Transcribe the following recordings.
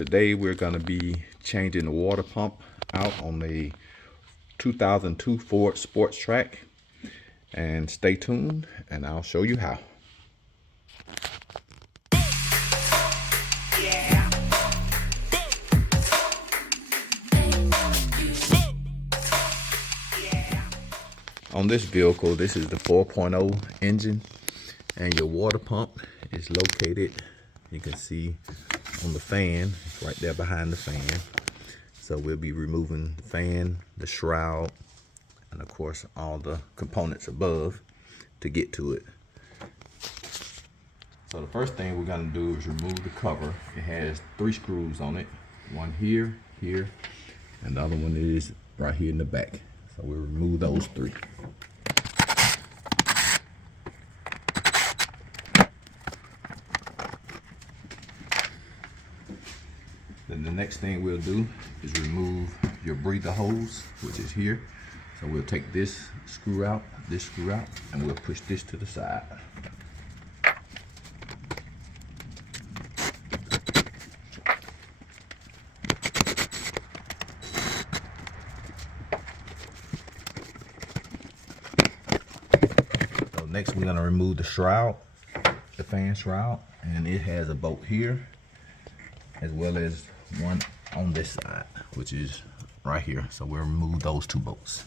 Today we're going to be changing the water pump out on the 2002 Ford Sport Trac, and stay tuned and I'll show you how. On this vehicle, this is the 4.0 engine, and your water pump is located, you can see, on the fan, right there behind the fan. So we'll be removing the fan, the shroud, and of course all the components above to get to it. So the first thing we're going to do is remove the cover. It has 3 screws on it, one here, here, and the other one is right here in the back. So we'll remove those 3. Then the next thing we'll do is remove your breather hose, which is here. So we'll take this screw out, and we'll push this to the side. So next we're gonna remove the shroud, the fan shroud, and it has a bolt here, as well as one on this side, which is right here. So we'll remove those 2 bolts.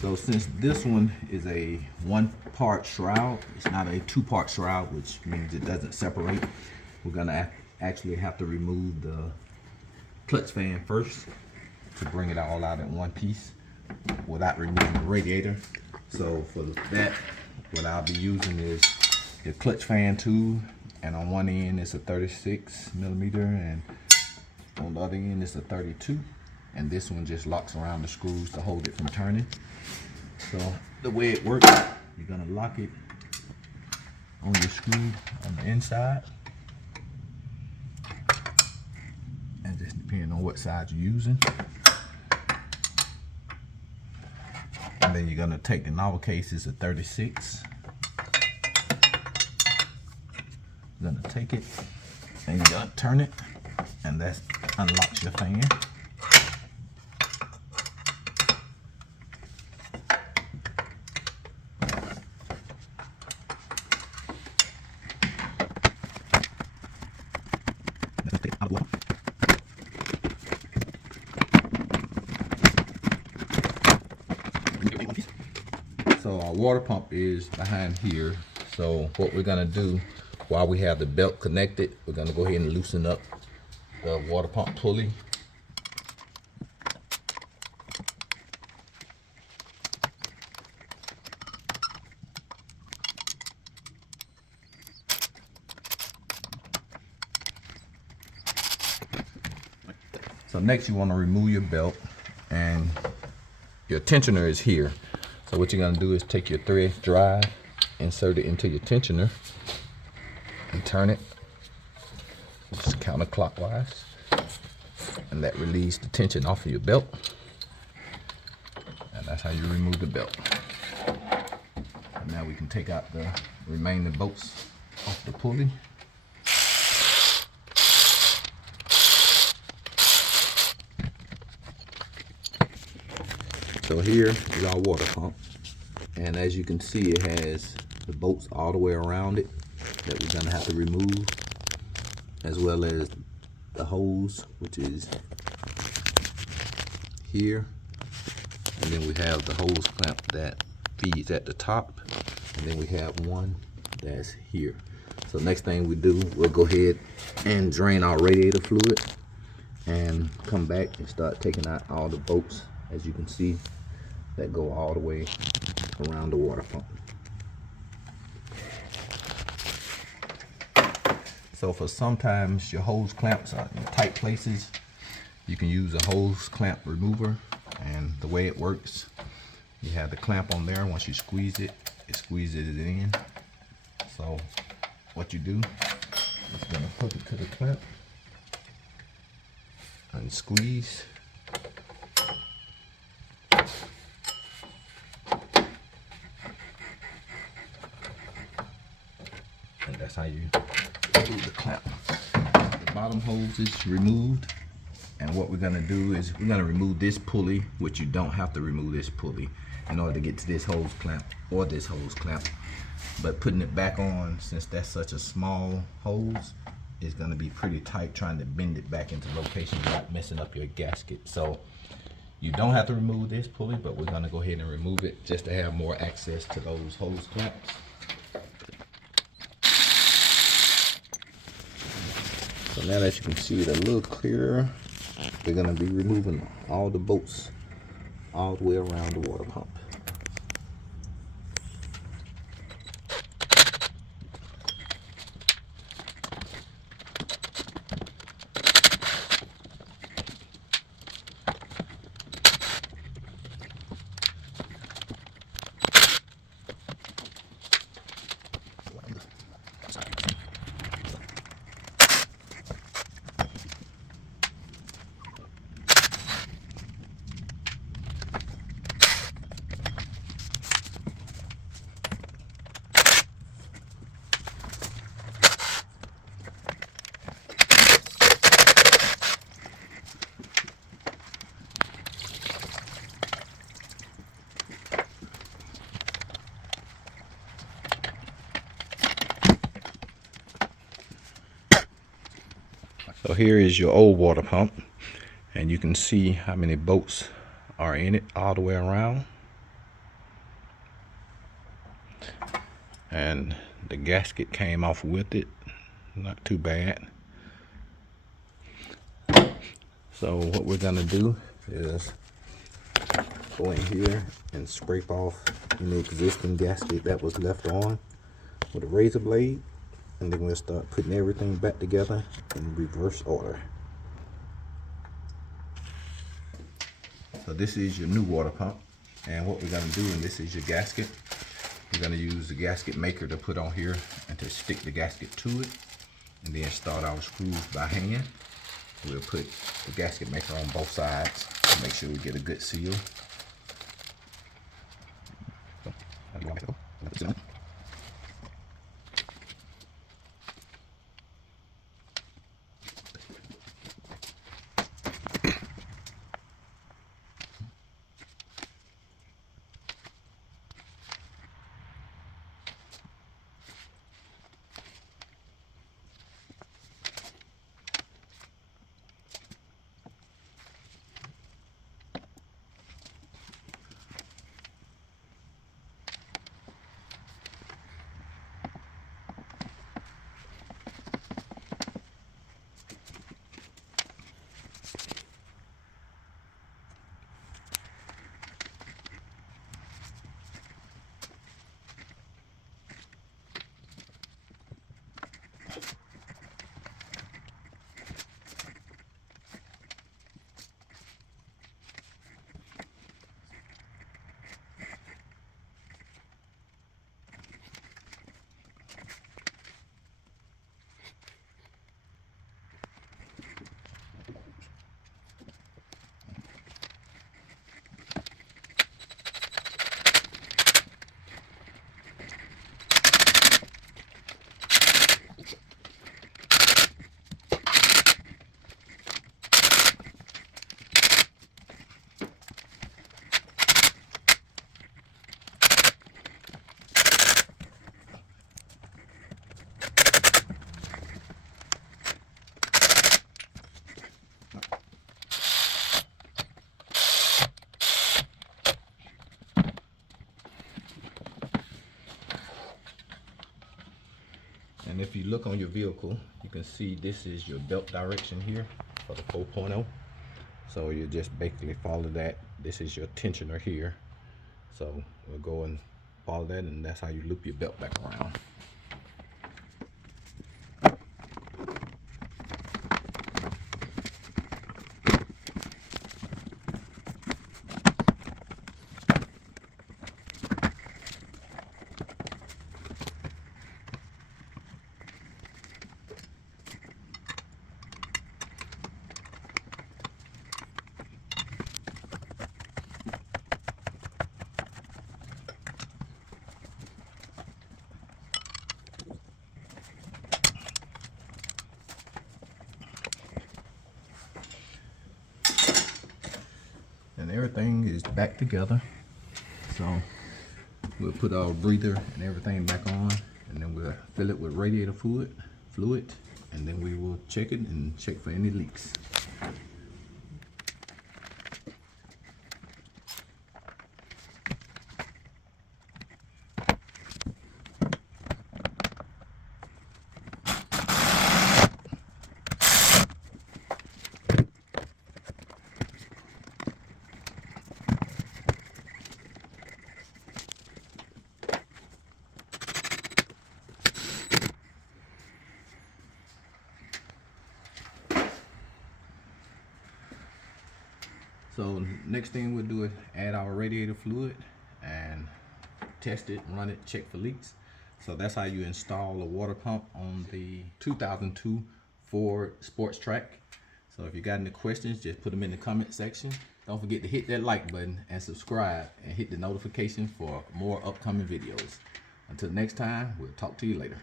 So since this one is a 1-part shroud, it's not a 2-part shroud, which means it doesn't separate. We're gonna actually have to remove the clutch fan first to bring it all out in one piece without removing the radiator. So for that, what I'll be using is the clutch fan tube, and on one end it's a 36 millimeter, and on the other end it's a 32. And this one just locks around the screws to hold it from turning. So the way it works, you're gonna lock it on your screw on the inside, and just depending on what side you're using. And then you're gonna take, in our case it's a 36. You're gonna take it and you're gonna turn it, and that unlocks your fan. So our water pump is behind here. So what we're gonna do, while we have the belt connected, we're gonna go ahead and loosen up the water pump pulley. So next you want to remove your belt, and your tensioner is here. So what you're going to do is take your thread drive, insert it into your tensioner, and turn it just counterclockwise, and that relieves the tension off of your belt, and that's how you remove the belt. And now we can take out the remaining bolts off the pulley. So here is our water pump, and as you can see, it has the bolts all the way around it that we're gonna have to remove, as well as the hose, which is here, and then we have the hose clamp that feeds at the top, and then we have one that's here. So next thing we do, we'll go ahead and drain our radiator fluid and come back and start taking out all the bolts, as you can see, that go all the way around the water pump. So for sometimes your hose clamps are in tight places, you can use a hose clamp remover, and the way it works, you have the clamp on there. Once you squeeze it, it squeezes it in. So what you do is gonna hook it to the clamp and squeeze. And that's how you remove the clamp. The bottom hose is removed. And what we're gonna do is we're gonna remove this pulley, which you don't have to remove this pulley in order to get to this hose clamp or this hose clamp. But putting it back on, since that's such a small hose, is gonna be pretty tight trying to bend it back into location without messing up your gasket. So you don't have to remove this pulley, but we're gonna go ahead and remove it just to have more access to those hose clamps. So now that you can see it a little clearer, we're going to be removing all the bolts all the way around the water pump. So here is your old water pump, and you can see how many bolts are in it all the way around. And the gasket came off with it, not too bad. So what we're gonna do is go in here and scrape off any existing gasket that was left on with a razor blade. And then we'll start putting everything back together in reverse order. So this is your new water pump. And what we're gonna do, and this is your gasket. We're gonna use the gasket maker to put on here and to stick the gasket to it. And then start our screws by hand. We'll put the gasket maker on both sides to make sure we get a good seal. And if you look on your vehicle, you can see this is your belt direction here for the 4.0. So you just basically follow that. This is your tensioner here. So we'll go and follow that, and that's how you loop your belt back around. everything is back together. So we'll put our breather and everything back on, and then we'll fill it with radiator fluid, and then we will check it and check for any leaks. So next thing we'll do is add our radiator fluid and test it, run it, check for leaks. So that's how you install a water pump on the 2002 Ford Sport Trac. So if you got any questions, just put them in the comment section. Don't forget to hit that like button and subscribe and hit the notification for more upcoming videos. Until next time, we'll talk to you later.